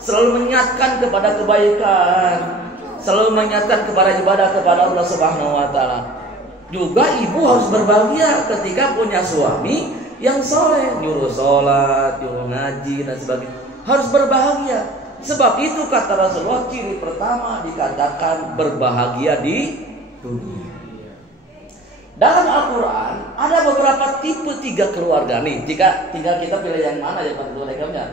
selalu mengingatkan kepada kebaikan, selalu mengingatkan kepada ibadah kepada Allah Subhanahu wa taala. Juga ibu harus berbahagia ketika punya suami yang soleh, nyuruh sholat, nyuruh ngaji dan sebagainya. Harus berbahagia. Sebab itu kata Rasulullah, ciri pertama dikatakan berbahagia di dunia. Dalam Al-Quran ada beberapa tipe 3 keluarga nih. Jika tinggal kita pilih yang mana ya Pak Rekamnya.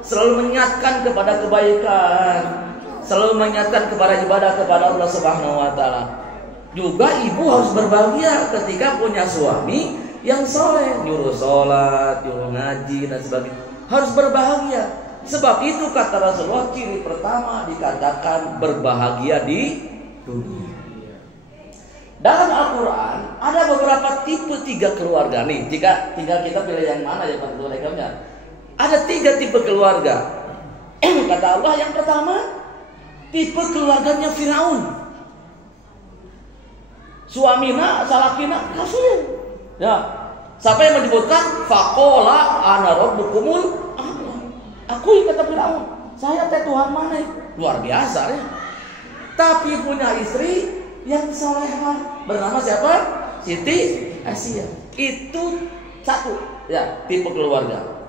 Selalu mengingatkan kepada kebaikan, selalu mengingatkan kepada ibadah kepada Allah Subhanahu wa taala. Juga ibu harus berbahagia ketika punya suami yang soleh, nyuruh sholat, nyuruh ngaji dan sebagainya. Harus berbahagia. Sebab itu kata Rasulullah, ciri pertama dikatakan berbahagia di dunia. Dalam Al-Quran ada beberapa tipe 3 keluarga nih. Jika tinggal kita pilih yang mana ya Pak Rekamnya. Ada 3 tipe keluarga. Kata Allah, yang pertama tipe keluarganya Firaun. Suamina salakina kafir. Ya, siapa yang menyebutkan faqala ana rabbukumul a'la. Akui kata Firaun, saya teh Tuhan mana? Luar biasa ya. Tapi punya istri yang salehah, bernama siapa? Siti Asia. Itu satu ya, tipe keluarga.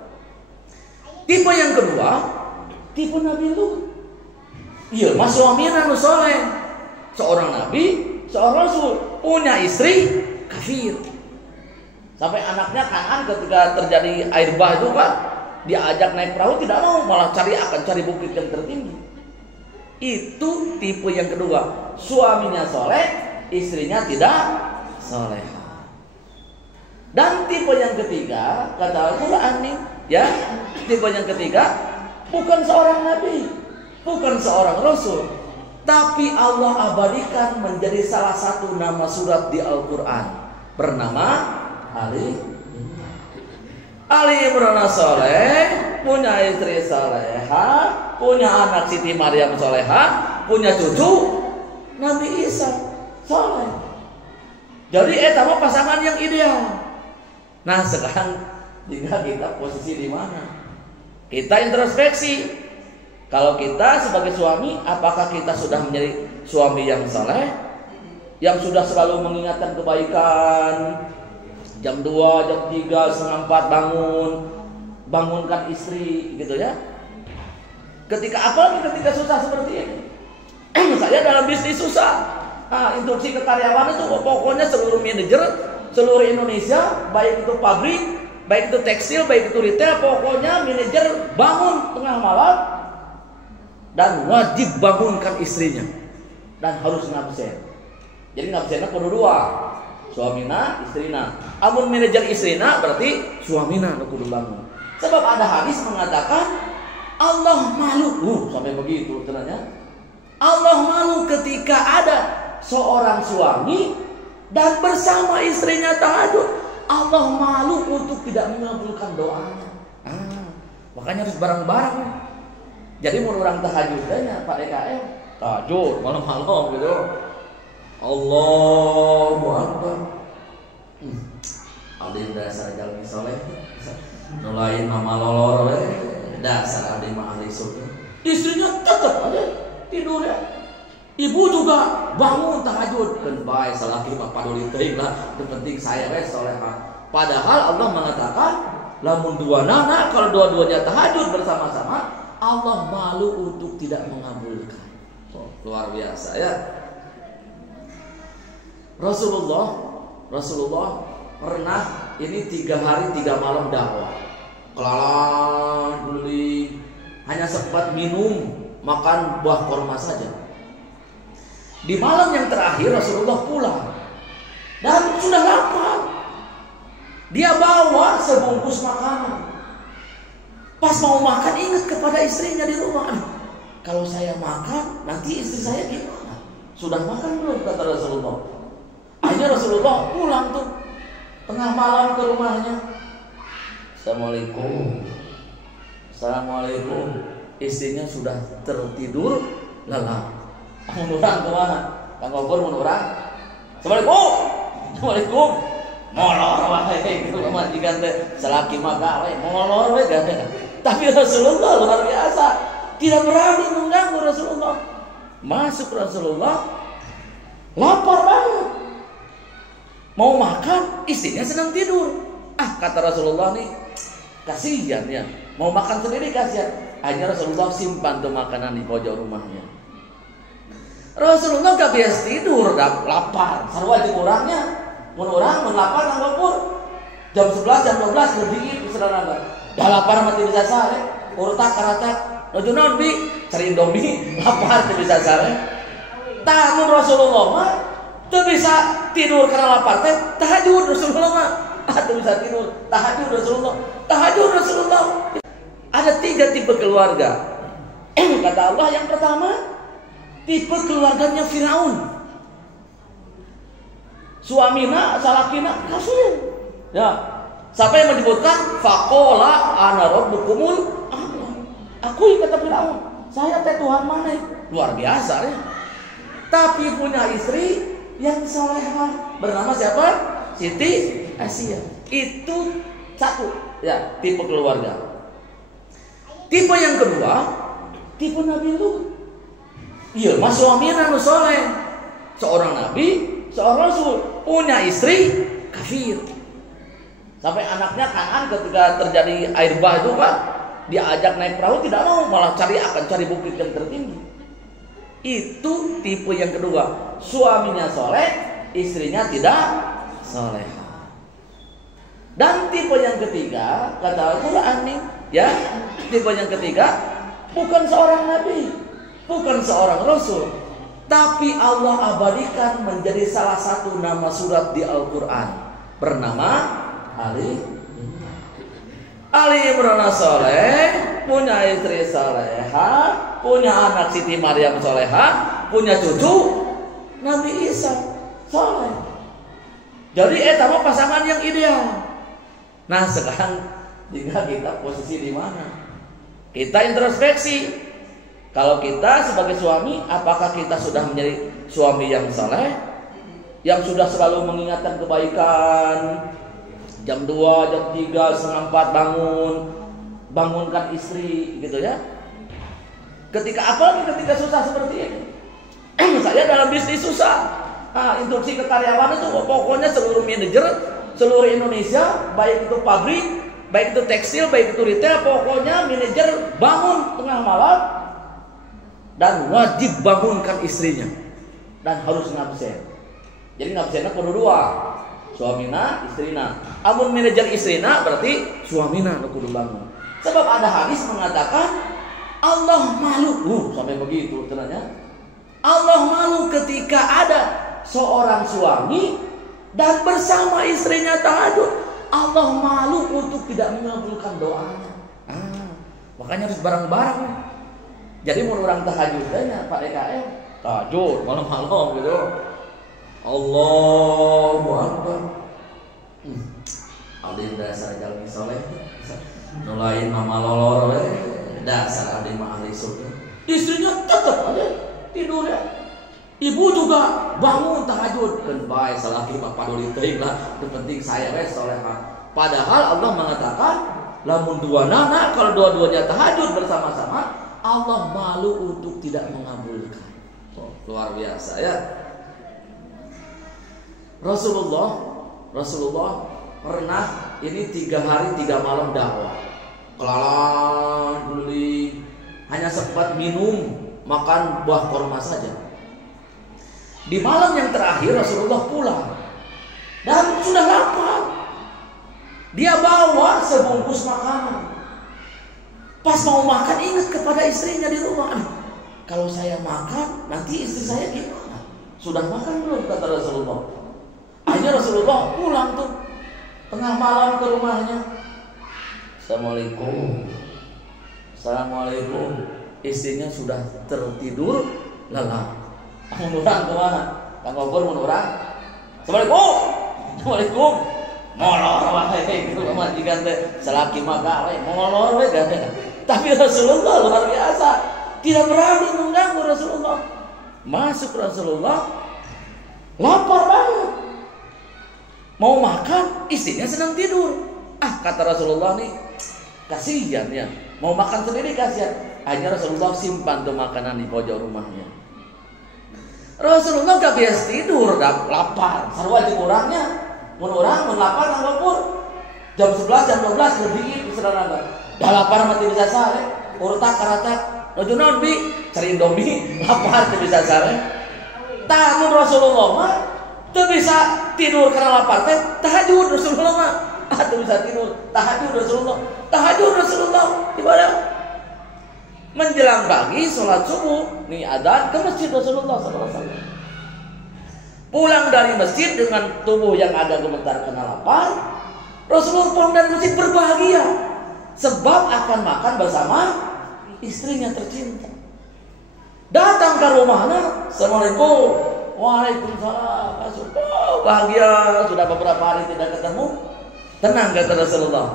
Tipe yang kedua, tipe Nabi Lut. Iya, mas suaminya nu soleh, seorang nabi, seorang rasul, punya istri kafir. Sampai anaknya Kan'an ketika terjadi air bah itu Pak, diajak naik perahu tidak mau, malah akan cari bukit yang tertinggi. Itu tipe yang kedua, suaminya soleh, istrinya tidak soleh. Dan tipe yang ketiga, kata Al-Quran nih, ya, tipe yang ketiga bukan seorang nabi, bukan seorang rasul, tapi Allah abadikan menjadi salah satu nama surat di Al-Quran, bernama Ali Imran soleh, punya istri soleha, punya anak Siti Maryam soleha, punya cucu Nabi Isa soleh. Jadi etama pasangan yang ideal. Nah sekarang tinggal kita posisi di mana? Kita introspeksi. Kalau kita sebagai suami, apakah kita sudah menjadi suami yang saleh, yang sudah selalu mengingatkan kebaikan, jam 2, jam 3, setengah 4 bangunkan istri, gitu ya. Apalagi ketika susah seperti ini. Saya dalam bisnis susah. Nah, instruksi ke karyawan itu pokoknya seluruh manajer seluruh Indonesia, baik itu pabrik, baik itu tekstil, baik itu retail, pokoknya manajer bangun tengah malam dan wajib bangunkan istrinya dan harus ngabsen. Jadi ngabsennya kudu 2, suamina, istrina. Amun manajer istrina berarti suamina kudu bangun. Sebab ada hadis mengatakan Allah malu, sampai begitu ternyata. Allah malu ketika ada seorang suami dan bersama istrinya tahajud. Allah malu untuk tidak mengabulkan doanya. Makanya harus bareng-bareng. Jadi mau orang tahajudnya Pak DKM tahajud malam-malam gitu. Allahu Akbar. Alim dasar jalmi soleh. Nulain mama lolor dasar alim ahli surga. Istrinya tetap aja tidur ya. Ibu juga bangun tahajud, kan baik salaki mah paduli teuing lah, yang penting saya wes solehah. Padahal Allah mengatakan lamun dua nana, kalau dua-duanya tahajud bersama-sama, Allah malu untuk tidak mengabulkan. Luar biasa ya. Rasulullah pernah ini 3 hari 3 malam dakwah. Kelalang beli, hanya sempat minum makan buah korma saja. Di malam yang terakhir Rasulullah pulang dan sudah lapar. Dia bawa sebungkus makanan. Pas mau makan ingat kepada istrinya di rumah. Kalau saya makan nanti istri saya gimana? Sudah makan belum? Kata Rasulullah. Akhirnya Rasulullah pulang tuh tengah malam ke rumahnya. Assalamualaikum. Istrinya sudah tertidur lelap. Menurang kemana? Kang Gobor menurang. Assalamualaikum. molor wae gitu majikan teh salaki mah gawe molor wae gawe. Tapi Rasulullah luar biasa, tidak berani mengganggu Rasulullah. Masuk Rasulullah, lapar banget, mau makan, istrinya sedang tidur. Kata Rasulullah nih, kasihan ya, mau makan sendiri kasihan. Akhirnya Rasulullah simpan tuh makanan di pojok rumahnya. Rasulullah gak biasa tidur, gak lapar. Sarwa jeung urangnya, mun urang mun lapar nang dapur. Jam 11, jam 12 lebih saudara. Dah lapar mati bisa sare, urtak karatak. Nuju naon bi? Cari Indomie, lapar teu bisa sare. Tamun Rasulullah mah teu bisa tidur karena lapar teh, tahajud Rasulullah mah. Teu bisa tidur, tahajud Rasulullah. Tahajud Rasulullah. Ada 3 tipe keluarga. Kata Allah yang pertama, tipe keluarganya Firaun. Suamina, salakina, kafir. Ya, siapa yang menyebutkan faqala ana rabbukumul a'la. Akui kata Firaun, saya teh Tuhan mana? Luar biasa ya. Tapi punya istri yang salehah. Bernama siapa? Siti Asia. Itu satu, ya, tipe keluarga. Tipe yang kedua, tipe Nabi Lut. Iya, mas suaminya anu soleh, seorang nabi, seorang rasul, punya istri kafir. Sampai anaknya Kan'an ketika terjadi air bah itu kan, diajak naik perahu tidak mau, malah akan cari bukit yang tertinggi. Itu tipe yang kedua, suaminya soleh, istrinya tidak soleh. Dan tipe yang ketiga, kata Al-Quran nih, ya, tipe yang ketiga bukan seorang nabi, bukan seorang rasul, tapi Allah abadikan menjadi salah satu nama surat di Al-Quran, bernama Ali Imran soleh, punya istri soleha, punya anak Siti Maryam soleha, punya cucu Nabi Isa soleh. Jadi etama pasangan yang ideal. Nah sekarang jika kita posisi di mana? Kita introspeksi. Kalau kita sebagai suami, apakah kita sudah menjadi suami yang saleh, yang sudah selalu mengingatkan kebaikan, jam 2, jam 3, setengah 4 bangunkan istri, gitu ya. Apalagi ketika susah seperti ini. Saya dalam bisnis susah. Instruksi ke karyawan itu pokoknya seluruh manajer, seluruh Indonesia, baik itu pabrik, baik itu tekstil, baik itu retail, pokoknya manajer bangun tengah malam dan wajib bangunkan istrinya dan harus ngabsen. Jadi ngabsennya kudu 2, suamina, istrina. Amun manajer istrina berarti suamina kudu bangun. Sebab ada hadis mengatakan Allah malu, sampai begitu ternyata. Allah malu ketika ada seorang suami dan bersama istrinya tahajud. Allah malu untuk tidak mengabulkan doanya. Makanya harus bareng-bareng. Jadi mau orang tahajudnya Pak DKM tahajud malam-malam gitu. Allahu Akbar. Alin dasar jalmi soleh. Nulain mama lolor dasar alin mah ahli surga. Istrinya tetap aja tidur ya. Ibu juga bangun tahajud. Kan bae salaki mah paduli teuing lah. Yang penting saya we solehah. Padahal Allah mengatakan lamun duanana, kalau dua-duanya tahajud bersama-sama, Allah malu untuk tidak mengabulkan. Luar biasa ya. Rasulullah pernah ini 3 hari 3 malam dakwah. Kelalan guling, hanya sempat minum, makan buah kurma saja. Di malam yang terakhir Rasulullah pulang dan sudah lapar. Dia bawa sebungkus makanan. Pas mau makan ingat kepada istrinya di rumah. Kalau saya makan nanti istri saya gimana? Sudah makan belum? Kata Rasulullah. Akhirnya Rasulullah pulang tuh tengah malam ke rumahnya. Assalamualaikum. Istrinya sudah tertidur lelap. Mun urang kemana? Kang Gobor mun urang. Assalamualaikum. Molor wae gitu majikan teh salaki mah gawe molor wae gawe. Tapi Rasulullah luar biasa, tidak berani mengganggu Rasulullah. Masuk Rasulullah, lapar banget, Mau makan, istrinya sedang tidur. Kata Rasulullah nih, kasihan ya. Mau makan sendiri kasihan. Akhirnya Rasulullah simpan tuh makanan di pojok rumahnya. Rasulullah gak biasa tidur, gak lapar. Sarwa aja kurangnya. Mun lapar nang lapar. Jam 11, jam 12 lebih saudara. Dah lapar mati bisa sare. Urtak karatak. Nuju naon bi? Cari Indomie, lapar teu bisa sare. Tamun Rasulullah mah teu bisa tidur karena lapar teh. Tahajud Rasulullah mah. Teu bisa tidur. Tahajud Rasulullah ibadah. Menjelang pagi sholat subuh nih adzan ke masjid Rasulullah SAW. Pulang dari masjid dengan tubuh yang ada gemetar karena lapar, Rasulullah pulang dari masjid berbahagia sebab akan makan bersama istrinya tercinta. Datang ke rumahnya, Assalamualaikum, Waalaikumsalam. Bahagia, sudah beberapa hari tidak ketemu. Tenang kata Rasulullah,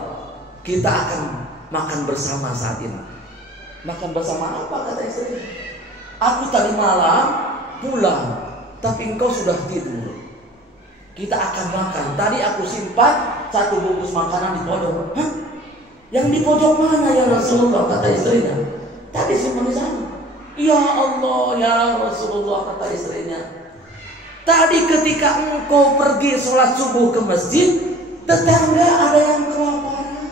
kita akan makan bersama saat ini. Makan bersama apa kata istri? Aku tadi malam pulang, tapi engkau sudah tidur. Kita akan makan. Tadi aku simpan satu bungkus makanan di pojok. Yang di pojok mana ya Rasulullah? Kata istrinya. Tadi simpan di sana. Ya Allah ya Rasulullah, kata istrinya. Tadi ketika engkau pergi sholat subuh ke masjid, tetangga ada yang kelaparan.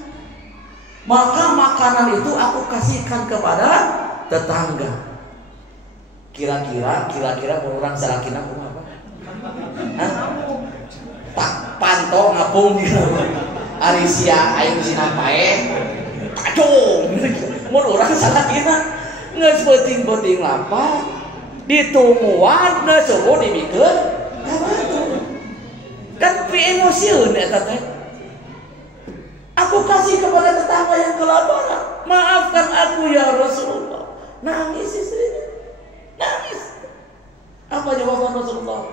Maka makanan itu aku kasihkan kepada tetangga. Kira-kira orang salakina kumaha? Tak panto ngapung di ari sia aing sinapae. Kacung. Mun urang salakina geus beuting-beuting lapar, ditungguan geus suruh dimikeun ka batu. Kan pi emosieun eta teh. Aku kasih kepada tetangga yang kelaparan. Maafkan aku ya Rasulullah. Nangis istrinya. Nangis. Apa jawaban Rasulullah?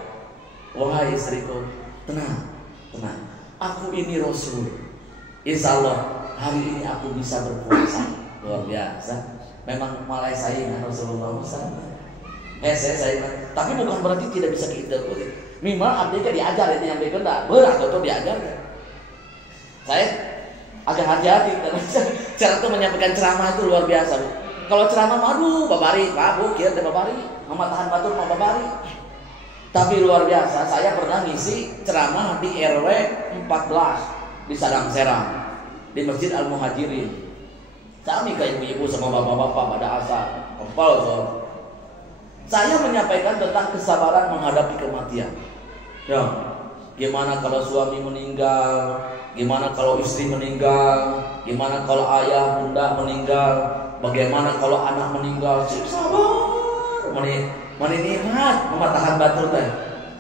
Wahai istriku, tenang. Aku ini Rasul. Insya Allah hari ini aku bisa berpuasa. Luar biasa. Memang malai saingan Rasulullah misalnya. Saya tapi bukan berarti tidak bisa kita ikuti. Minimal abdi diajar itu yang benar. Berat atau diajar. Saya agak hati-hati karena cara itu menyampaikan ceramah itu luar biasa. Kalau ceramah aduh babari, Pak Bu, kieu teh babari, mama tahan batur mah babari. Tapi luar biasa, saya pernah ngisi ceramah di RW 14 di Sadang Serang, di Masjid Al Muhajirin. Kami kayak ibu-ibu sama bapak-bapak pada asar, kempal soal. Saya menyampaikan tentang kesabaran menghadapi kematian. Ya, gimana kalau suami meninggal? Gimana kalau istri meninggal? Gimana kalau ayah bunda meninggal? Bagaimana kalau anak meninggal? Sabar, mani nikmat, mematahan batu teh.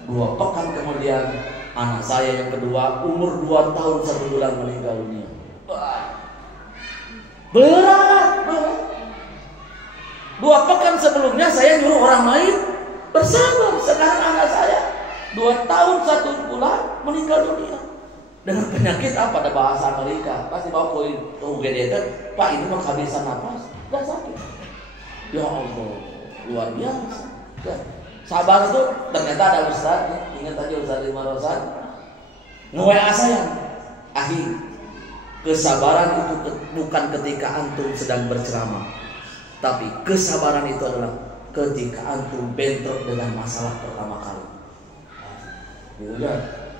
2 pekan kemudian anak saya yang kedua umur 2 tahun 1 bulan meninggal dunia. Berat. 2 pekan sebelumnya saya nyuruh orang lain bersabar. Sekarang anak saya 2 tahun 1 bulan meninggal dunia. Dengan penyakit apa? Ada bahasa Amerika. Pasti bawa ke UGD kan, Pak ini mah kehabisan napas, gak sakit. Ya Allah, luar biasa. Sabar itu ternyata ada ustaz. Ingat aja Ustaz Imam Rosan. Nge-WA saya, kesabaran itu bukan ketika antum sedang berceramah, tapi kesabaran itu adalah ketika antum bentrok dengan masalah pertama kali.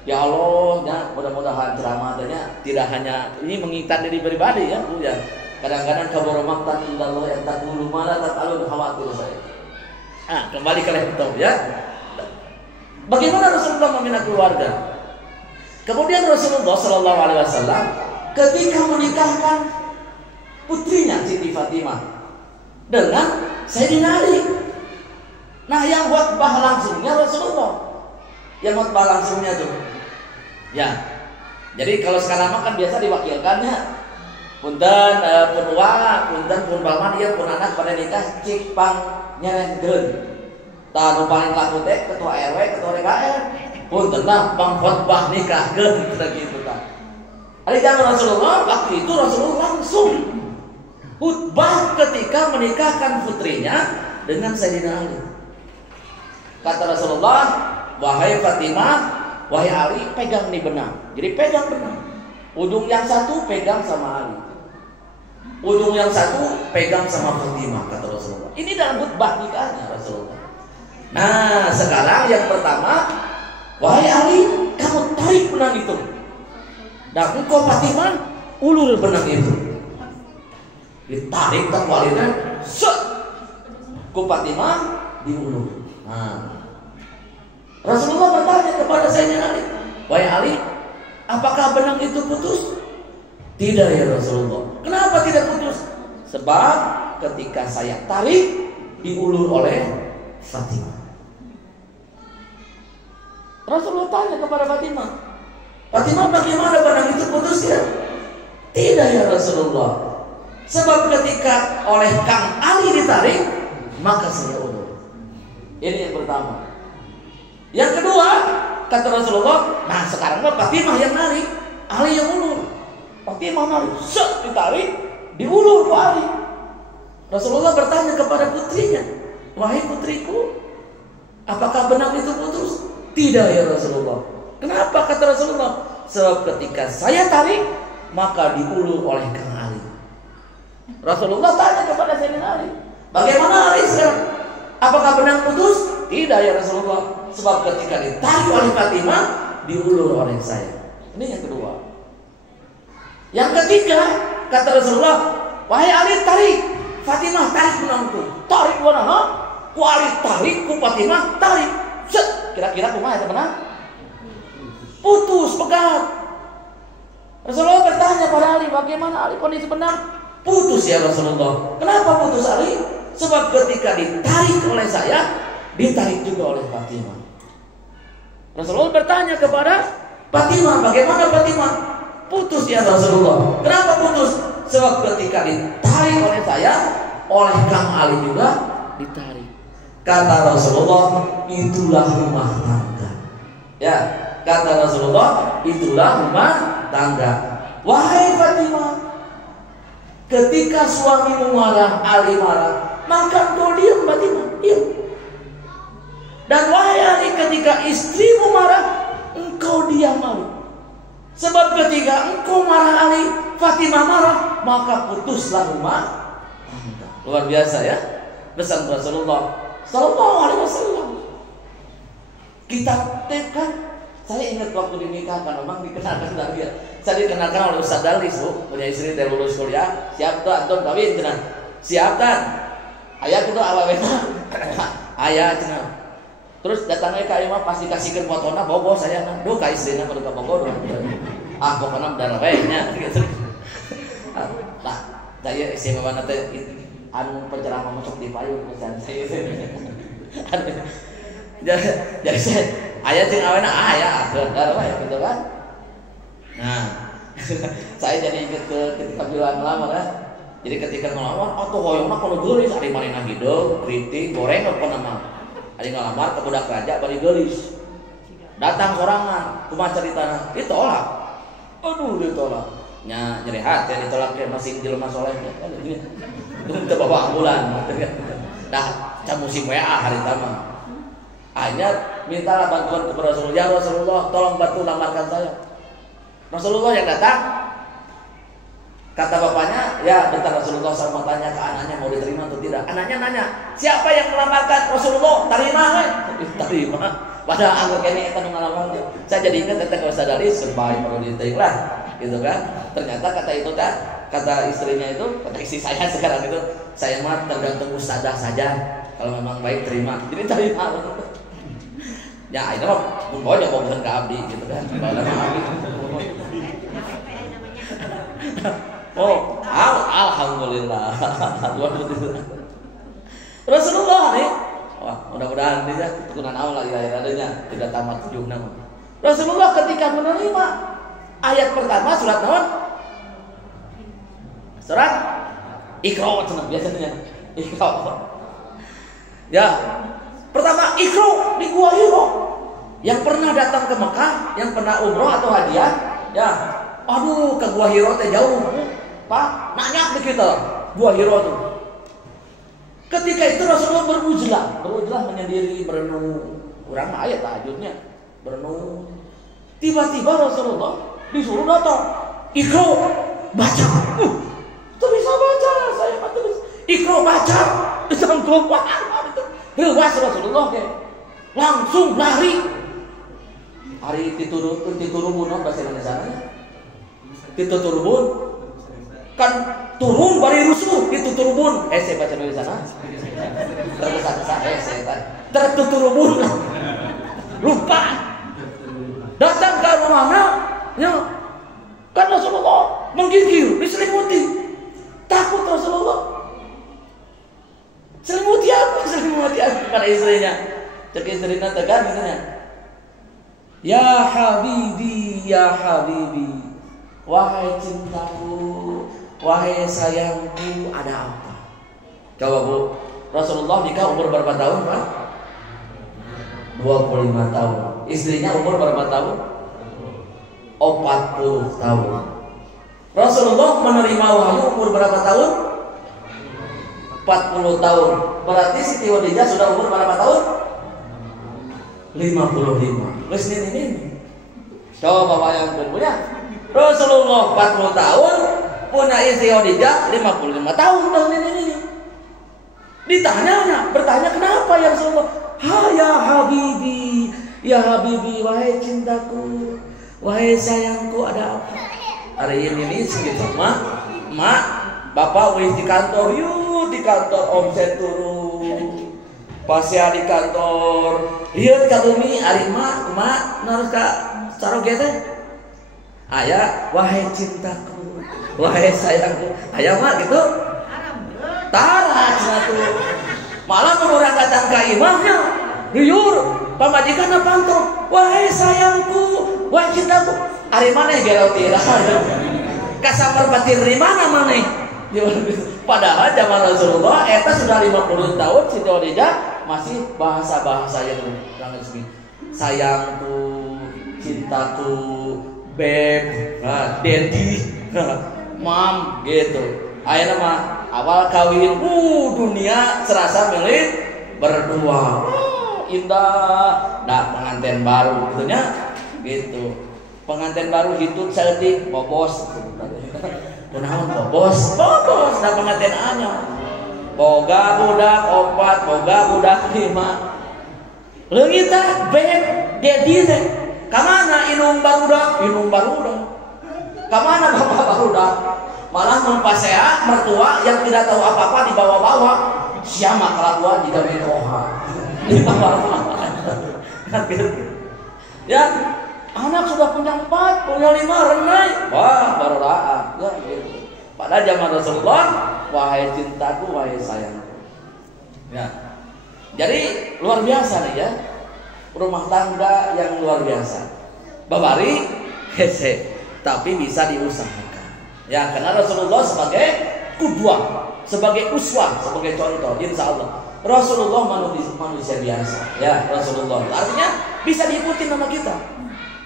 Ya Allah, ya mudah-mudahan ceramahnya tidak hanya ini mengingat diri pribadi ya, Bu ya. Kadang-kadang kabar maktan indallah yang tak dulu malah tak alun khawatir saya. Kembali ke laptop ya. Bagaimana Rasulullah membina keluarga? Kemudian Rasulullah Shallallahu Alaihi Wasallam ketika menikahkan putrinya Siti Fatimah dengan Sayyidina Ali. Nah, yang khutbah langsungnya Rasulullah. Yang khutbah langsungnya tuh. Ya. Jadi kalau sekarang kan biasa diwakilkannya. Punten pun uang, punten pun paman ieu pun anak pada nikah cik pang nyerengkeun. Tah nu paling laku teh ketua RW, ketua RKR. Punten mah pang khutbah nikahkeun kitu tah. Ari zaman Rasulullah waktu itu Rasulullah langsung khutbah ketika menikahkan putrinya dengan Sayyidina Ali. Kata Rasulullah, wahai Fatimah, wahai Ali, pegang nih benang. Jadi pegang benang. Ujung yang satu pegang sama Ali, ujung yang satu pegang sama Fatimah, kata Rasulullah. Ini dalam khutbah nikahnya Rasulullah. Nah, sekarang yang pertama, wahai Ali, kamu tarik benang itu. Dan engkau Fatimah, ulur benang itu. Ditarik tak walidnya, set. Ku Fatimah diulur. Nah, Rasulullah bertanya kepada Sayyidina Ali, wahai Ali, apakah benang itu putus? Tidak ya Rasulullah. Kenapa tidak putus? Sebab ketika saya tarik diulur oleh Fatimah. Rasulullah tanya kepada Fatimah, Fatimah, bagaimana benang itu putus ya? Tidak ya Rasulullah. Sebab ketika oleh Kang Ali ditarik, maka saya ulur. Ini yang pertama. Yang kedua, kata Rasulullah, nah sekarang Fatimah yang narik, Ali yang ulur. Fatimah narik, set, ditarik, diulur ke Ali. Rasulullah bertanya kepada putrinya, wahai putriku, apakah benang itu putus? Tidak ya Rasulullah. Kenapa, kata Rasulullah? Sebab ketika saya tarik, maka diulur oleh Kang Ali. Rasulullah tanya kepada Sayyidina Ali, bagaimana Ali sekarang? Apakah benang putus? Tidak ya Rasulullah. Sebab ketika ditarik oleh Fatimah, diulur oleh saya. Ini yang kedua. Yang ketiga, kata Rasulullah, wahai Ali, tarik. Fatimah, tarik benangku. Tarik benang, ha? Ku Ali tarik, ku Fatimah tarik. Set. Kira-kira kumaha itu benang? Putus, pegat. Rasulullah bertanya pada Ali, bagaimana Ali kondisi benang? Putus ya Rasulullah. Kenapa putus Ali? Sebab ketika ditarik oleh saya, ditarik juga oleh Fatimah. Rasulullah bertanya kepada Fatimah, bagaimana Fatimah? Putus ya Rasulullah. Kenapa putus? Sebab ketika ditarik oleh saya, oleh Kang Ali juga ditarik. Kata Rasulullah, itulah rumah tangga. Ya, kata Rasulullah, itulah rumah tangga. Wahai Fatimah, ketika suamimu marah, Ali marah, maka engkau diam Fatimah, diam. Dan wahai Ali, ketika istrimu marah, engkau diam Ali. Sebab ketika engkau marah Ali, Fatimah marah, maka putuslah rumah tangga. Luar biasa ya pesan Rasulullah Sallallahu Alaihi Wasallam. Kita tekan. Saya ingat waktu dinikahkan, memang dikenalkan dari dia. Saya dikenalkan oleh Ustaz Dalis, Bu, punya istri dari lulus kuliah. Siap tuh antum kawin cenah. Siap tan. Aya kitu awawena. Aya cenah. Terus datangnya ka imah pasti kasihkeun fotona bogo saya nah. Duh ka istrina kudu ka bogo. Ah pokona bener we nya gitu. Nah, saya istimewa teh anu penceramah masuk di payung pesan saya. Jadi saya aya jeung awena aya bener we gitu kan. Nah, saya jadi inget ketika bilang ngelamar ya. Jadi ketika ngelamar, atuh hoyongna kudu geulis ari manehna hideung, kriting, goreng apa nama. Ari ngalamar ke budak raja bari geulis. Datang sorangan, kumaha caritana? Ditolak. Aduh, ditolak. Nya nyeri hati ditolak ke masing jelema soleh. Teu bawa ambulan. Dah, can musim WA hari tama. Hanya mintalah bantuan kepada Rasulullah. Ya Rasulullah, tolong bantu lamarkan saya. Rasulullah yang datang. Kata bapaknya, ya bentar Rasulullah sama tanya ke anaknya mau diterima atau tidak. Anaknya nanya, siapa yang melamarkan Rasulullah? Terima kan? Terima. Padahal anggap ini kita mengalami. Saya jadi ingat tentang Ustaz Dalis sebaik perlu diterima, gitu kan? Ternyata kata itu kan, kata istrinya itu, kata istri saya sekarang itu, saya mah tergantung ustadzah saja. Kalau memang baik terima, jadi terima. Ya itu mah pokoknya mau ke abdi gitu kan. Oh, alhamdulillah. Rasulullah nih, wah mudah-mudahan dia keturunan awal lagi adanya tidak tamat 7 nama. Rasulullah ketika menerima ayat pertama surat naon? Surat Iqra biasanya. Iqra. Ya, pertama Iqra di Gua Hira. Yang pernah datang ke Mekah, yang pernah umroh atau hadiah, ya, aduh ke Gua Hira teh jauh. Pak, nanya ke kita Gua Hira tuh. Ketika itu Rasulullah berujlah menyendiri, berenung. Kurang ayat tahajudnya, berenung. Tiba-tiba Rasulullah disuruh datang. Ikro, baca. Itu bisa baca, saya mati bisa. Ikro baca, ditangkap. Hewas Rasulullah ke. Langsung lari. Hari titurubun bahasa Indonesia. Titurubun. Kan turun bari rusuh titurubun. Saya baca Indonesia. Tergesa-gesa saya tertuturubun. Lupa. Datang ke rumahnya, ya. Kan Rasulullah menggigil, diselimuti. Takut Rasulullah. Selimuti aku pada istrinya. Cek istrinya tegar katanya. Ya Habibi, ya Habibi. Wahai cintaku, wahai sayangku, ada apa? Coba Bu, Rasulullah nikah umur berapa tahun, Pak? 25 tahun. Istrinya umur berapa tahun? 40 tahun. Rasulullah menerima wahyu umur berapa tahun? 40 tahun. Berarti Siti Khadijah sudah umur berapa tahun? 55. Wes ini. Coba bayangkan punya Rasulullah 40 tahun, punya istri Khadijah 55 tahun ini. Bertanya kenapa ya Rasulullah? Ya Habibi, wahai cintaku, wahai sayangku, ada apa? Hari ini segitu, mak, bapak wis di kantor, di kantor omset turun. Pasya di kantor, lihat kabumi, hari mak, harus kak caro gete. Ayah, wahai cintaku, wahai sayangku, ayah mak gitu. Tara cina tuh. Malah orang datang ke imamnya, jujur, pamajikan panto, wahai sayangku, wahai cintaku, hari mana gelau tira, kasamar batin dari mana? Padahal zaman Rasulullah, eta sudah 50 tahun, Siti Khadijah masih bahasa yang resmi, sayangku, cintaku, beb, daddy, mam, gitu. Ayo nama awal kawin, dunia serasa milik berdua, indah. Nah pengantin baru, gitu. Pengantin baru hidup seetik, bobos. Kunaon bobos. Nah pengantin anyar. Boga budak 4, boga budak 5. Leungitah beb, dedi teh. Kamana inung barudak? Kamana bapak barudak? Malah mempasea mertua yang tidak tahu apa-apa dibawa-bawa. Siapa kelakuan jika medoha dibawa-bawa. Ya, anak sudah punya 4, punya 5, renai. Wah, baru raat. Ya, gitu. Pada zaman Rasulullah, wahai cintaku, wahai sayangku. Ya. Jadi luar biasa nih ya. Rumah tangga yang luar biasa. Babari, tapi bisa diusahakan. Ya, karena Rasulullah sebagai kudwah, sebagai uswah, sebagai contoh, insya Allah. Rasulullah manusia biasa, ya Rasulullah. Artinya bisa diikuti nama kita.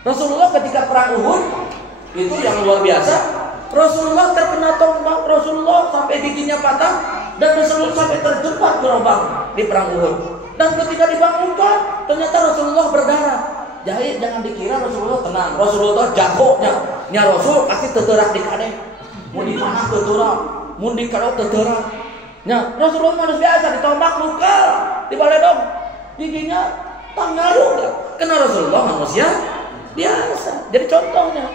Rasulullah ketika perang Uhud itu yang luar biasa. Rasulullah terkena tombak, Rasulullah sampai giginya patah, dan Rasulullah sampai terjebak ke lubang di perang Uhud. Dan ketika dibangunkan, ternyata Rasulullah berdarah. Jadi jangan dikira Rasulullah tenang. Rasulullah jagonya, Rasul pasti tergerak di kadeh. Mau di mana tergerak, mau di kalau tergerak. Rasulullah manusia biasa ditombak luka, dibaledong, giginya tanggal luka. Karena Rasulullah manusia biasa. Jadi contohnya.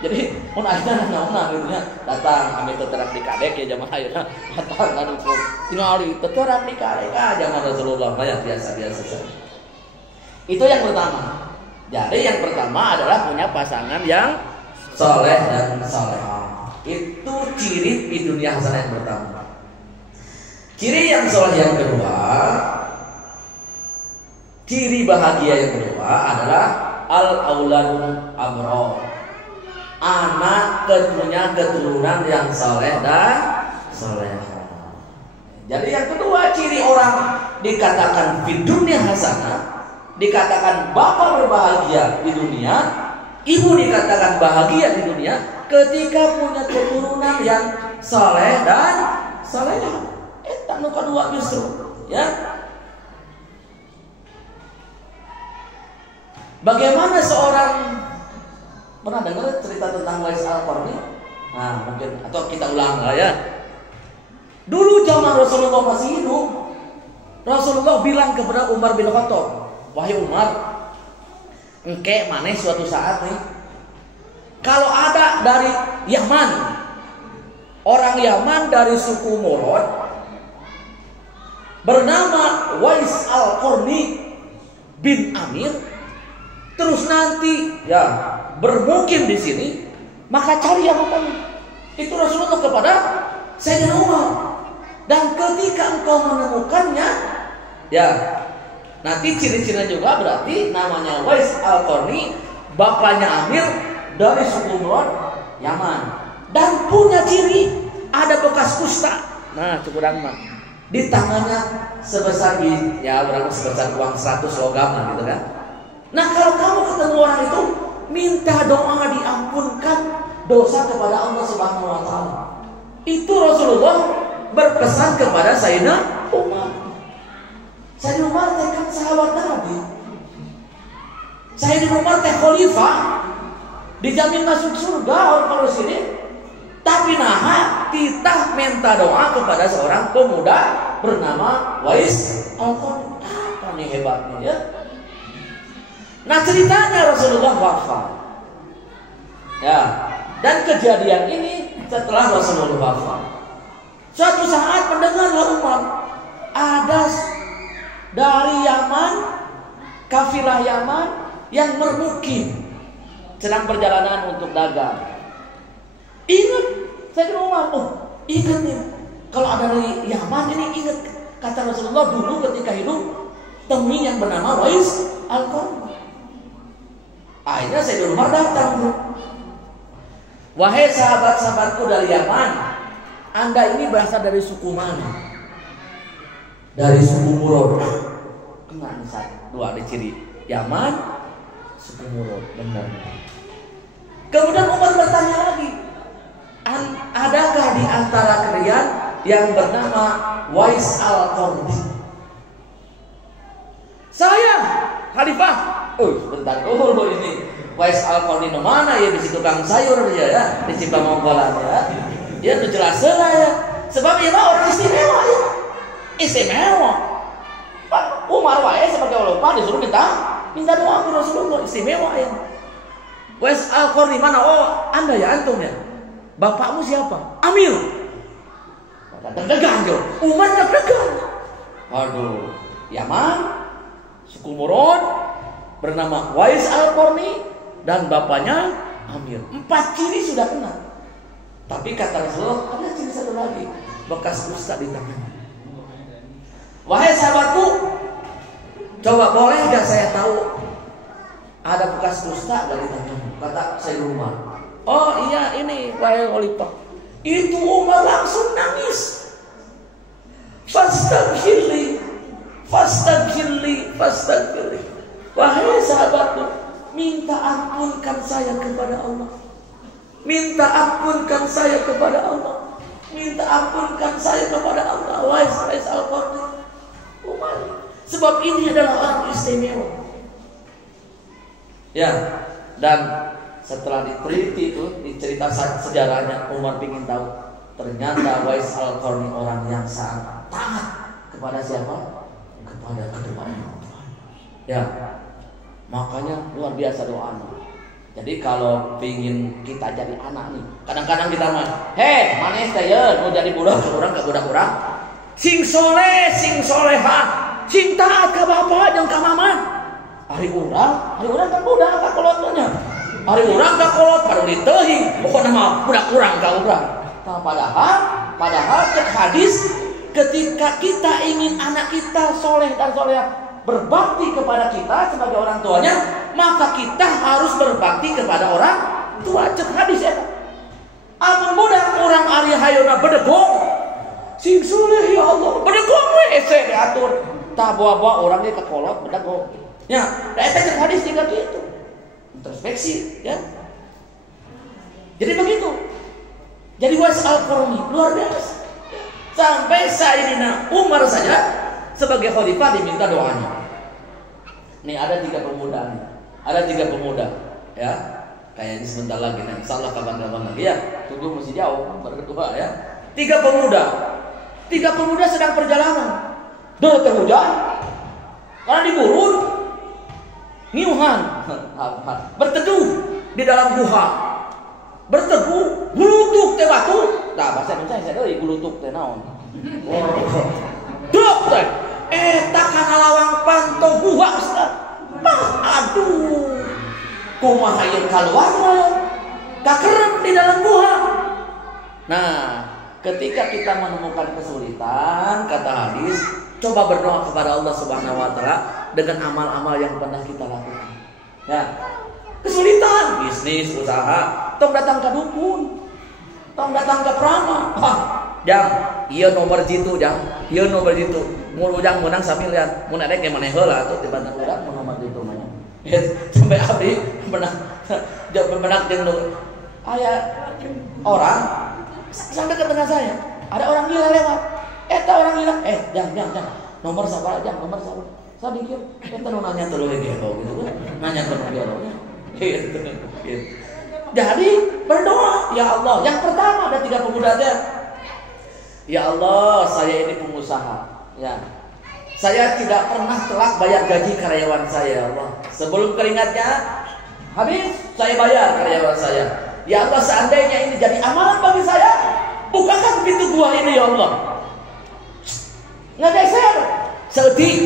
Jadi mun ayeuna naonna gitu nya, datang kami tergerak di kadek ya zaman ayeuna. Datang anu tingali tergerak di kadek zaman Rasulullah biasa saja. Itu yang pertama. Jadi yang pertama adalah punya pasangan yang soleh dan solehah. Itu ciri di dunia hasanah yang pertama. Ciri yang soleh yang kedua, ciri bahagia yang kedua adalah al-auladul abrar. Anak punya keturunan yang soleh dan solehah. Jadi yang kedua ciri orang dikatakan di dunia hasanah, dikatakan bapak berbahagia di dunia, ibu dikatakan bahagia di dunia ketika punya keturunan yang saleh dan salehah. Nu kedua justru, ya. Bagaimana seorang Pernah dengar cerita tentang Wais Al-Qarni? Nah, mungkin atau kita ulang lah ya. Dulu zaman Rasulullah masih hidup, Rasulullah bilang kepada Umar bin Khattab, "Wahai Umar, engke maneh suatu saat nih, kalau ada dari Yaman, orang Yaman dari suku Murad bernama Wais Al-Qarni bin Amir, terus nanti ya bermukim di sini, maka cari yang hukum." Itu Rasulullah kepada Sayyidina Umar. Dan ketika engkau menemukannya, ya nanti ciri-cirinya juga berarti namanya Wais Al-Qarni, bapaknya Amir dari suku Murad Yaman, dan punya ciri ada bekas kusta. Nah, cukup mah di tangannya sebesar ya berapa, sebesar uang 100 logam lah gitu kan. Nah, kalau kamu ketemu orang itu, minta doa diampunkan dosa kepada Allah Subhanahu wa taala. Itu Rasulullah berpesan kepada Sayyidina Umar. Sayyidina Umar kan sahabat Nabi. Sayyidina Umar teh khalifah, dijamin masuk surga kalau sini. Tapi nah, kita minta doa kepada seorang pemuda bernama Wais Al-Qarni. Apa nih hebatnya ya? Nah, ceritanya Rasulullah wafat. Ya, dan kejadian ini setelah Rasulullah wafat. Suatu saat mendengarlah Umar, ada dari Yaman, kafilah Yaman yang bermukim sedang perjalanan untuk dagang. Ingat, saya Umar, ingat nih, kalau ada dari Yaman ini ingat kata Rasulullah dulu ketika hidup, temui yang bernama Wais Al-Qarni. Akhirnya Sayyidina Umar datang. "Wahai sahabat-sahabatku dari Yaman, Anda ini berasal dari suku mana?" "Dari suku Murad." Kena dua ada ciri, Yaman, suku Murad, benar. Kemudian Umar bertanya lagi, "Adakah di antara kalian yang bernama Wais Al-Qarni?" "Saya, Khalifah." Sebentar, ini Wais Al-Qarni mana ya, di situ tukang sayur ya, di Simpang Mongkolan ya. Dia tuh jelas ya. Sebab dia orang istimewa ya. Istimewa. Pak Umar wae sebagai ulama disuruh minta doa ke Rasulullah, istimewa ya. Wais Al-Qarni mana? Oh, Anda ya, antum ya. Bapakmu siapa? Amir. Deg-degan yo. Umar deg-degan. Waduh, Yaman, suku Murad, bernama Wais Al-Qarni, dan bapaknya Amir. 4 ciri sudah kenal. Tapi kata Rasulullah, ada ciri satu lagi, bekas kusta di tangannya. "Wahai sahabatku, coba boleh gak saya tahu ada bekas kusta dari tanganmu?" Kata Sayyidina Umar. "Oh iya, ini wahai khalifah." Itu Umar langsung nangis. Fastaghfirli. Wahai sahabatku, minta ampunkan saya kepada Allah. Minta ampunkan saya kepada Allah. Minta ampunkan saya kepada Allah. Wais Al-Qarni. Umar. Sebab ini adalah orang istimewa. Ya, dan setelah diteliti itu, dicerita sejarahnya, Umar ingin tahu. Ternyata Wais Al-Qarni orang yang sangat taat kepada siapa? Kepada kedua orang tua. Ya, makanya luar biasa doanya. Jadi kalau pingin kita jadi anak nih, kadang-kadang kita mah, "Heh, manis teh ya, mau jadi budak kurang ke budak-budak. Sing soleh, sing soleha, sing taat ka bapak jeung ka mama." Hari urang kan budak ka kolotnya. Hari urang ka kolot baru diteuing, pokokna mah budak urang ka urang. Nah, padahal cek hadis, ketika kita ingin anak kita soleh dan soleha, berbakti kepada kita sebagai orang tuanya, maka kita harus berbakti kepada orang tua. Cek hadis ya. Amun budak orang ari hayona bedegong, sing soleh ya Allah, bedegong we ese diatur. Tah bawa orangnya ke kolot bedegong. Ya, eta cek hadis juga gitu. Introspeksi ya. Jadi begitu. Jadi Wais Al-Qarni luar biasa. Sampai Sayyidina Umar saja sebagai khalifah diminta doanya. Nih ada 3 pemuda nih. Ada 3 pemuda ya. Kayaknya sebentar lagi, nah insya Allah kapan-kapan lagi ya. Tunggu masih jauh, berdua ya. 3 pemuda sedang perjalanan. Teh hujan, karena di gurun, ngiuhan, berteduh di dalam guha, berteduh, gulutuk teh batu. Nah bahasa Indonesia saya dari gulutuk teh naon. Dok teh, takkan lawang panto guha Ustaz. Aduh, kumaha ieu kaluar kakerem di dalam guha. Nah, ketika kita menemukan kesulitan, kata hadis, coba berdoa kepada Allah Subhanahu wa taala dengan amal-amal yang pernah kita lakukan. Ya. Kesulitan, bisnis, usaha, tong datang ke dukun. Tong datang ke prama. Jang, ieu nomor jitu jang. Ieu nomor jitu. Mulu jang menang sambil lihat mun ada ge maneh heula atuh tiba-tiba urang mun nomor jitu mah. Sampai abdi menang jeung aya orang sampai ke tengah saya. Ada orang gila lewat. Orang gila. Jang. Nomor sabar jang, nomor sabar. Sadikir. Nu nanya tuluy ge gitu kan. Nanya ke dia. Gitu. Jadi berdoa, ya Allah. Yang pertama ada 3 pemuda aja. Ya Allah, saya ini pengusaha. Ya. Saya tidak pernah telat bayar gaji karyawan saya, ya Allah. Sebelum keringatnya habis, saya bayar karyawan saya. Ya Allah, seandainya ini jadi amalan bagi saya, bukakan pintu gua ini ya Allah. Ngegeser, sedih.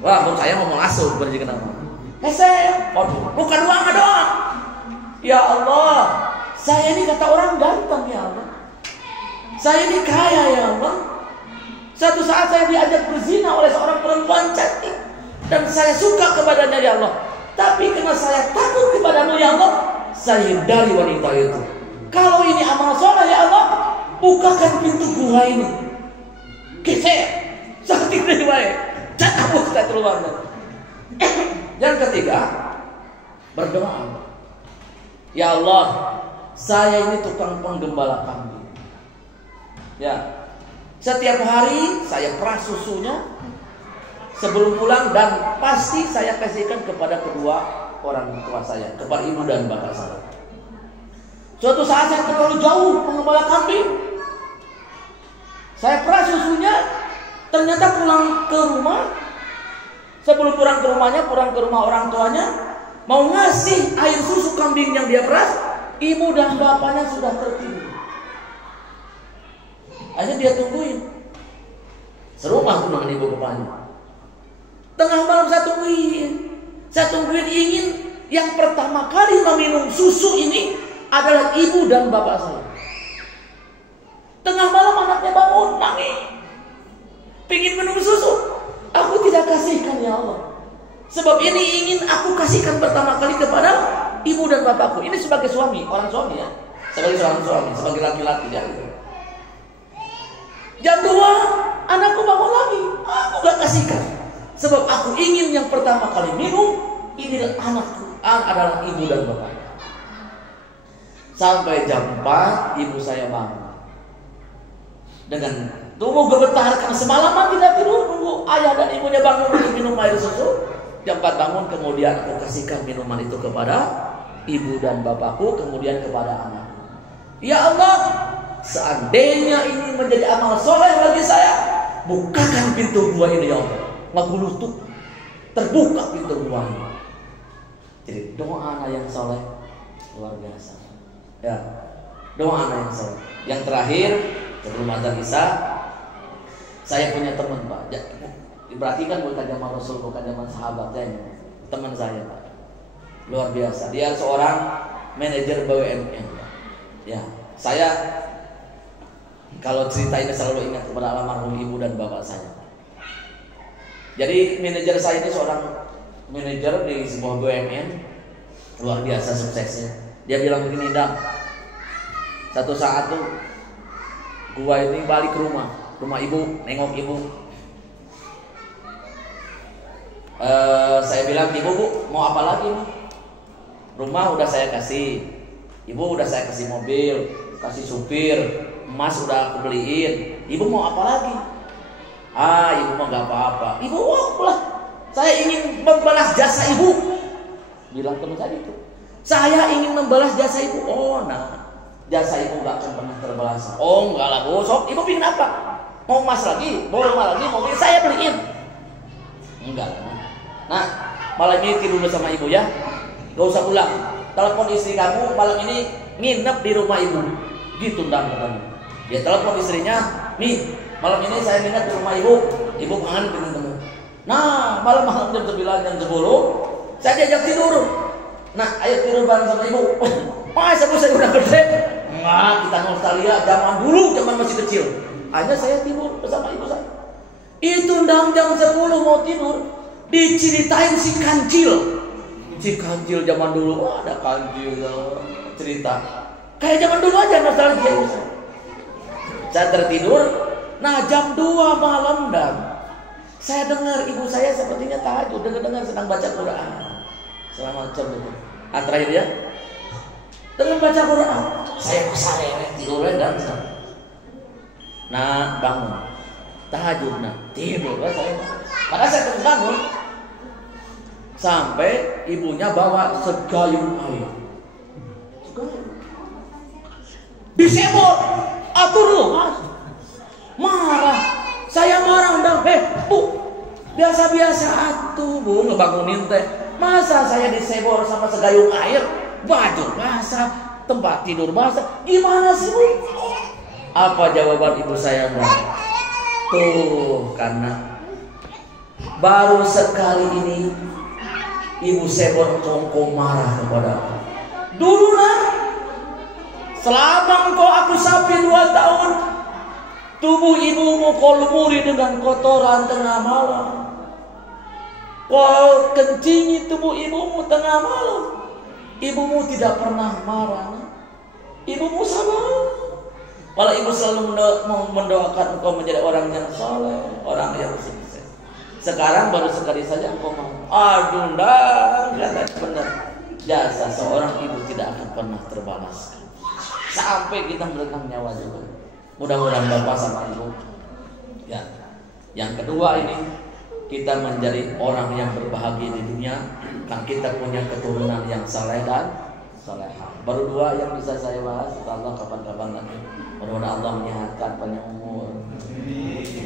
Wah, saya ngomong asuh berarti kenapa? Geser, bukan doa doang. Ya Allah, saya ini kata orang ganteng ya Allah. Saya ini kaya ya Allah. Suatu saat saya diajak berzina oleh seorang perempuan cantik dan saya suka kepadanya ya Allah. Tapi karena saya takut kepadamu ya Allah, saya hindari wanita itu. Kalau ini amal soleh ya Allah, bukakan pintu gua ini. Geser, sakit deh baik. Cakap kita keluar. Yang ketiga, berdoa. Ya Allah, saya ini tukang penggembala kambing. Ya, setiap hari saya peras susunya sebelum pulang dan pasti saya kasihkan kepada kedua orang tua saya, kepada ibu dan bapak saya. Suatu saat saya terlalu jauh penggembala kambing. Saya peras susunya, ternyata pulang ke rumah. Sebelum pulang ke rumahnya, pulang ke rumah orang tuanya, mau ngasih air susu kambing yang dia peras, ibu dan bapaknya sudah tertidur. Akhirnya dia tungguin. Serumah tuh dengan ibu bapaknya. Tengah malam saya tungguin ingin yang pertama kali meminum susu ini adalah ibu dan bapak saya. Tengah malam anaknya bangun nangis, pingin minum susu. Aku tidak kasihkan ya Allah. Sebab ini ingin aku kasihkan pertama kali kepada ibu dan bapakku. Ini sebagai suami, orang suami ya. Sebagai seorang suami, sebagai laki-laki ya. Jam 2 anakku bangun lagi. Aku gak kasihkan. Sebab aku ingin yang pertama kali minum ini anakku, adalah ibu dan bapak. Sampai jam 4 ibu saya bangun. Dengan tubuh gemetar karena semalaman tidak tidur, nunggu ayah dan ibunya bangun untuk minum air susu. Jam 4 bangun, kemudian aku kasihkan minuman itu kepada ibu dan bapakku, kemudian kepada anak. Ya Allah, seandainya ini menjadi amal soleh bagi saya, bukakan pintu gua ini ya Allah. Ngagulutuk, terbuka pintu gua ini. Jadi doa anak yang soleh luar biasa. Ya, doa anak yang soleh. Yang terakhir sebelum azan isya, saya punya teman Pak. Berarti kan bukan zaman Rasul, bukan zaman sahabat saya. Teman saya Pak. Luar biasa. Dia seorang manajer BUMN. Ya, saya kalau cerita ini selalu ingat kepada almarhum ibu dan bapak saya. Jadi manajer saya ini seorang manajer di sebuah BUMN, luar biasa suksesnya. Dia bilang begini, Dang, satu saat tuh gua ini balik ke rumah ibu, nengok ibu. Saya bilang, ibu bu, mau apa lagi nih? Rumah udah saya kasih, ibu udah saya kasih mobil, kasih supir, emas udah aku beliin. Ibu mau apa lagi? Ibu mah gak apa-apa. Ibu lah, saya ingin membalas jasa ibu. Bilang teman saya itu. Saya ingin membalas jasa ibu. Oh, nah, jasa ibu gak akan pernah terbalas. Oh, enggak lah bu. Sok, ibu pingin apa? Mau emas lagi, mau rumah lagi, mau saya beliin. Enggak. Nah, malam ini tidur bersama ibu ya. Gak usah pulang. Telepon istri kamu malam ini nginep di rumah ibu. Ditunda katanya. Dia telepon istrinya, nih malam ini saya nginep di rumah ibu. Ibu kangen dengan teman. Nah, malam-malam jam 9, jam 10 saya diajak tidur. Nah, ayo tidur bareng sama ibu. Masa bu saya udah gede? Enggak, kita nostalgia zaman dulu, zaman masih kecil. Hanya saya tidur bersama ibu saya. Itu jam 10 mau tidur, diceritain si kancil. Si kancil zaman dulu, oh, ada kancil cerita. Kayak zaman dulu aja nostalgia. Saya tertidur, nah jam 2 malam dan saya dengar ibu saya sepertinya tahajud, dengar sedang baca Quran. Selama jam itu. Terakhir ya, dengan baca Quran, saya kesal tidur dan nah bangun, tahajud nah tidur saya. Maka saya terus bangun sampai ibunya bawa segayung air. Disebut, atur lu, marah. Saya marah undang, bu, biasa-biasa atuh bu ngebangunin teh. Masa saya disebor sama segayung air, baju basah, tempat tidur basah, gimana sih bu? Apa jawaban ibu saya? Tuh, karena baru sekali ini ibu sebor engkau marah kepada aku. Dulu nah, selama engkau aku sapi 2 tahun, tubuh ibumu kau lumuri dengan kotoran tengah malam. Kau kencingi tubuh ibumu tengah malam. Ibumu tidak pernah marah. Ibumu sabar. Malah ibu selalu mendoakan engkau menjadi orang yang saleh, orang yang sukses. Sekarang baru sekali saja engkau mau. Aduh, kata benar. Jasa seorang ibu tidak akan pernah terbalaskan. Sampai kita meregang nyawa juga. Mudah-mudahan bapak sama ibu. Ya. Yang kedua ini, kita menjadi orang yang berbahagia di dunia dan kita punya keturunan yang saleh dan salehah. Baru 2 yang bisa saya bahas. Allah kapan-kapan lagi. Mudah-mudahan Allah menyehatkan panjang umur.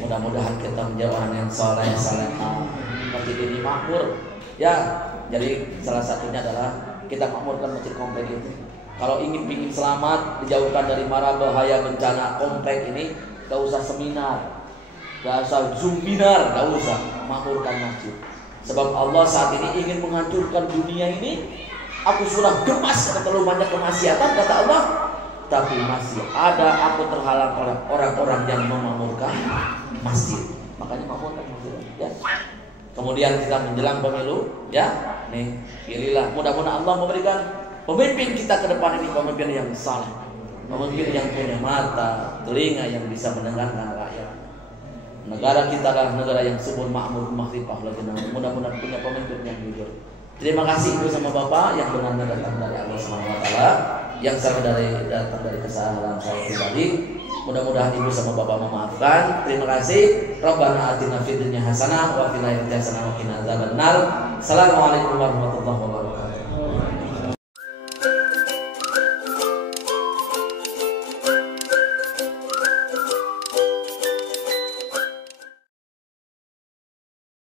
Mudah-mudahan kita menjadi orang yang saleh, salehah. Masjid ini makmur. Ya, jadi salah satunya adalah kita makmurkan masjid komplek itu. Kalau ingin selamat, dijauhkan dari mara bahaya bencana komplek ini, gak usah seminar, gak usah zoominar, gak usah, makmurkan masjid. Sebab Allah saat ini ingin menghancurkan dunia ini. Aku sudah gemas terlalu banyak kemaksiatan, kata Allah. Tapi masih ada aku terhalang oleh orang-orang yang memakmurkan masjid. Makanya makmurkan masjid ya. Kemudian kita menjelang pemilu ya. Nih, pilihlah. Mudah-mudahan Allah memberikan pemimpin kita ke depan ini pemimpin yang saleh, pemimpin yang punya mata, telinga yang bisa mendengarkan rakyat. Negara kita adalah negara yang subur, makmur, makrifah lagi. Mudah-mudahan punya pemimpin yang jujur. Terima kasih ibu sama bapak yang benar-benar datang dari Allah SWT, yang saya datang dari kesalahan saya pribadi. Mudah-mudahan ibu sama bapak memaafkan. Terima kasih. Rabbana atina fid dunya hasanah wa fil akhirati hasanah wa qina adzabannar. Assalamualaikum warahmatullahi wabarakatuh.